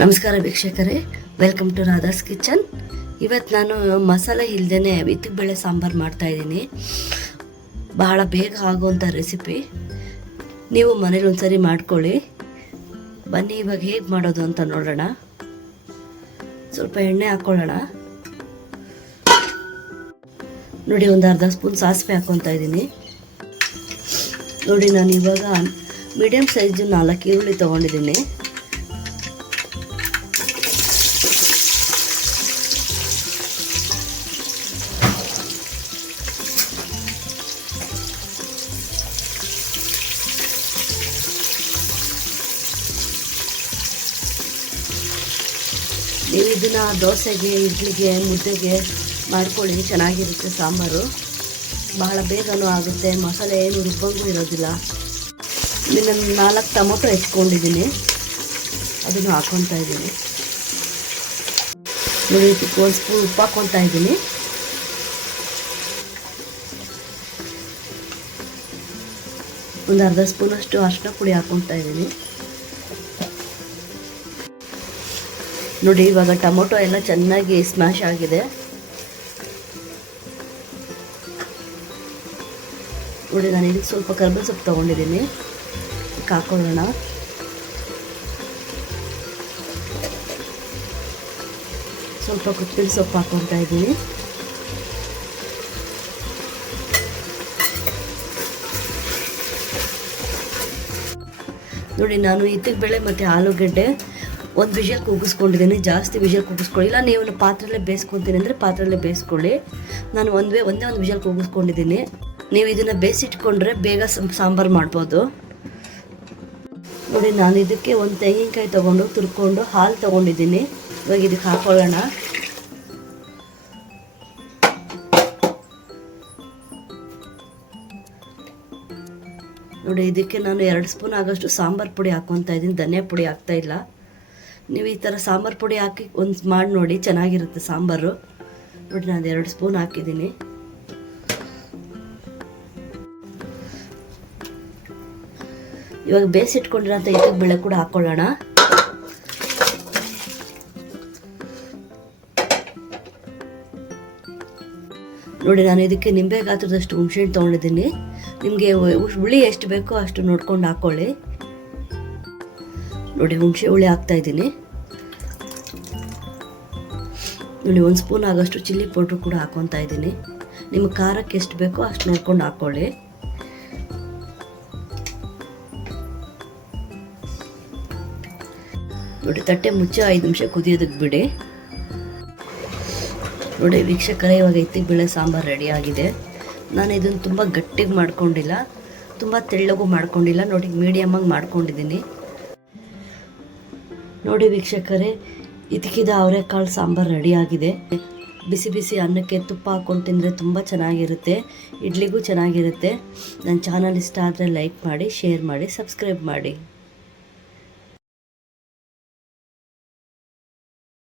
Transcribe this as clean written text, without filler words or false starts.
ನಮಸ್ಕಾರ ವೀಕ್ಷಕರೇ, welcome to Radha's kitchen. ಇವತ್ತು ನಾನು ಮಸಾಲೆ ಇಲ್ಲದೇ ಇತ್ತಿಗೆ ಬೇಳೆ ಸಾಂಬಾರು ಮಾಡ್ತಾಯಿದ್ದೀನಿ. ಬಹಳ ಬೇಗ ಆಗುವಂಥ ರೆಸಿಪಿ. ನೀವು ಮನೇಲಿ ಒಂದ್ಸರಿ ಮಾಡ್ಕೊಳ್ಳಿ. ಬನ್ನಿ ಇವಾಗ ಹೇಗೆ ಮಾಡೋದು ಅಂತ ನೋಡೋಣ. ಸ್ವಲ್ಪ ಎಣ್ಣೆ ಹಾಕ್ಕೊಳ್ಳೋಣ. ನೋಡಿ, ಒಂದು ಅರ್ಧ ಸ್ಪೂನ್ ಸಾಸಿವೆ ಹಾಕ್ಕೊತಾ ಇದ್ದೀನಿ. ನೋಡಿ, ನಾನು ಇವಾಗ ಮೀಡಿಯಮ್ ಸೈಜು 4 ಈರುಳ್ಳಿ ತೊಗೊಂಡಿದ್ದೀನಿ. ನೀವು ಇದನ್ನು ದೋಸೆಗೆ, ಇಡ್ಲಿಗೆ, ಮುದ್ದೆಗೆ ಮಾಡ್ಕೊಳ್ಳಿ, ಚೆನ್ನಾಗಿರುತ್ತೆ ಸಾಂಬಾರು. ಬಹಳ ಬೇಗನೂ ಆಗುತ್ತೆ, ಮಸಾಲೆ ಏನು ರುಬ್ಬಂಗೂ ಇರೋದಿಲ್ಲ. ಇಲ್ಲಿ ನಾನು 4 ಟೊಮೊಟೊ ಹೆಚ್ಕೊಂಡಿದ್ದೀನಿ, ಅದನ್ನು ಹಾಕ್ಕೊತಾ ಇದ್ದೀನಿ. ನೋಡಿ, 1 ಸ್ಪೂನ್ ಉಪ್ಪು ಹಾಕ್ಕೊತಾ ಇದ್ದೀನಿ. ಒಂದು ಅರ್ಧ ಸ್ಪೂನಷ್ಟು ಅರಿಶಿನ ಪುಡಿ ಹಾಕ್ಕೊತಾ ಇದ್ದೀನಿ. ನೋಡಿ, ಇವಾಗ ಟೊಮೊಟೊ ಎಲ್ಲ ಚೆನ್ನಾಗಿ ಸ್ಮ್ಯಾಶ್ ಆಗಿದೆ. ನೋಡಿ, ನಾನು ಇದಕ್ಕೆ ಸ್ವಲ್ಪ ಕರಿಬೇವು ಸೊಪ್ಪು ತೊಗೊಂಡಿದ್ದೀನಿ, ಹಾಕೊಳ್ಳೋಣ. ಸ್ವಲ್ಪ ಕೊತ್ತಂಬರಿ ಸೊಪ್ಪು ಹಾಕ್ಕೊತಾ ಇದ್ದೀನಿ. ನೋಡಿ, ನಾನು ಇತ್ತಿಗೆ ಬೇಳೆ ಮತ್ತು ಆಲೂಗಡ್ಡೆ 1 ವಿಷಲ್ ಕೂಗಿಸ್ಕೊಂಡಿದ್ದೀನಿ. ಜಾಸ್ತಿ ವಿಷಲ್ ಕೂಗಿಸ್ಕೊಳ್ಳಿ. ಇಲ್ಲ ನೀವು ಪಾತ್ರೆಯಲ್ಲೇ ಬೇಯಿಸ್ಕೊತೀನಿ ಅಂದರೆ ಪಾತ್ರೆಯಲ್ಲೇ ಬೇಯಿಸ್ಕೊಳ್ಳಿ. ನಾನು ಒಂದೇ ಒಂದು ವಿಷಲ್ ಕೂಗಿಸ್ಕೊಂಡಿದ್ದೀನಿ. ನೀವು ಇದನ್ನು ಬೇಯಿಸಿಟ್ಕೊಂಡ್ರೆ ಬೇಗ ಸಾಂಬಾರು ಮಾಡ್ಬೋದು. ನೋಡಿ, ನಾನು ಇದಕ್ಕೆ 1 ತೆಂಗಿನಕಾಯಿ ತೊಗೊಂಡು ತುರ್ಕೊಂಡು ಹಾಲು ತೊಗೊಂಡಿದ್ದೀನಿ. ಇವಾಗ ಇದಕ್ಕೆ ಹಾಕೊಳ್ಳೋಣ. ನೋಡಿ, ಇದಕ್ಕೆ ನಾನು 2 ಸ್ಪೂನ್ ಆಗೋಷ್ಟು ಸಾಂಬಾರು ಪುಡಿ ಹಾಕ್ಕೊತಾ ಇದ್ದೀನಿ, ಧನಿಯಾ ಪುಡಿ ಹಾಕ್ತಾಯಿಲ್ಲ. ನೀವು ಈ ಥರ ಸಾಂಬಾರು ಪುಡಿ ಹಾಕಿ ಮಾಡಿ ನೋಡಿ, ಚೆನ್ನಾಗಿರುತ್ತೆ ಸಾಂಬಾರು. ನೋಡಿ, ನಾನು 2 ಸ್ಪೂನ್ ಹಾಕಿದ್ದೀನಿ. ಇವಾಗ ಬೇಯಿಸಿಟ್ಕೊಂಡಿರೋಂಥ ಇತ್ತಿಗೆ ಬೇಳೆ ಕೂಡ ಹಾಕ್ಕೊಳ್ಳೋಣ. ನೋಡಿ, ನಾನು ಇದಕ್ಕೆ ನಿಂಬೆ ಗಾತ್ರದಷ್ಟು ಹುಣಸೆಹಣ್ಣು ತೊಗೊಂಡಿದ್ದೀನಿ. ನಿಮಗೆ ಹುಳಿ ಎಷ್ಟು ಬೇಕೋ ಅಷ್ಟು ನೋಡ್ಕೊಂಡು ಹಾಕ್ಕೊಳ್ಳಿ. ನೋಡಿ, ಹುಣಸೆ ಹುಳಿ ಹಾಕ್ತಾ ಇದ್ದೀನಿ. ನೋಡಿ, 1 ಸ್ಪೂನ್ ಆಗೋಷ್ಟು ಚಿಲ್ಲಿ ಪೌಡ್ರು ಕೂಡ ಹಾಕ್ಕೊತಾ ಇದ್ದೀನಿ. ನಿಮಗೆ ಖಾರಕ್ಕೆ ಎಷ್ಟು ಬೇಕೋ ಅಷ್ಟು ನೋಡ್ಕೊಂಡು ಹಾಕ್ಕೊಳ್ಳಿ. ನೋಡಿ, ತಟ್ಟೆ ಮುಚ್ಚಿ 5 ನಿಮಿಷ ಕುದಿಯೋದಕ್ಕೆ ಬಿಡಿ. ನೋಡಿ ವೀಕ್ಷಕರೇ, ಇವಾಗ ಇತ್ತಿಗೆ ಬೇಳೆ ಸಾಂಬಾರು ರೆಡಿ ಆಗಿದೆ. ನಾನು ಇದನ್ನು ತುಂಬ ಗಟ್ಟಿಗೆ ಮಾಡ್ಕೊಂಡಿಲ್ಲ, ತುಂಬ ತೆಳ್ಳಗೂ ಮಾಡ್ಕೊಂಡಿಲ್ಲ. ನೋಡಿ, ಮೀಡಿಯಮಾಗಿ ಮಾಡ್ಕೊಂಡಿದ್ದೀನಿ. ನೋಡಿ ವೀಕ್ಷಕರೇ, ಇದಕ್ಕಿದ ಅವರೆಕಾಳು ಸಾಂಬಾರು ರೆಡಿಯಾಗಿದೆ. ಬಿಸಿ ಬಿಸಿ ಅನ್ನಕ್ಕೆ ತುಪ್ಪ ಹಾಕ್ಕೊಂಡು ತಿಂದರೆ ತುಂಬ ಚೆನ್ನಾಗಿರುತ್ತೆ, ಇಡ್ಲಿಗೂ ಚೆನ್ನಾಗಿರುತ್ತೆ. ನನ್ನ ಚಾನಲ್ ಇಷ್ಟ ಆದರೆ ಲೈಕ್ ಮಾಡಿ, ಶೇರ್ ಮಾಡಿ, ಸಬ್ಸ್ಕ್ರೈಬ್ ಮಾಡಿ.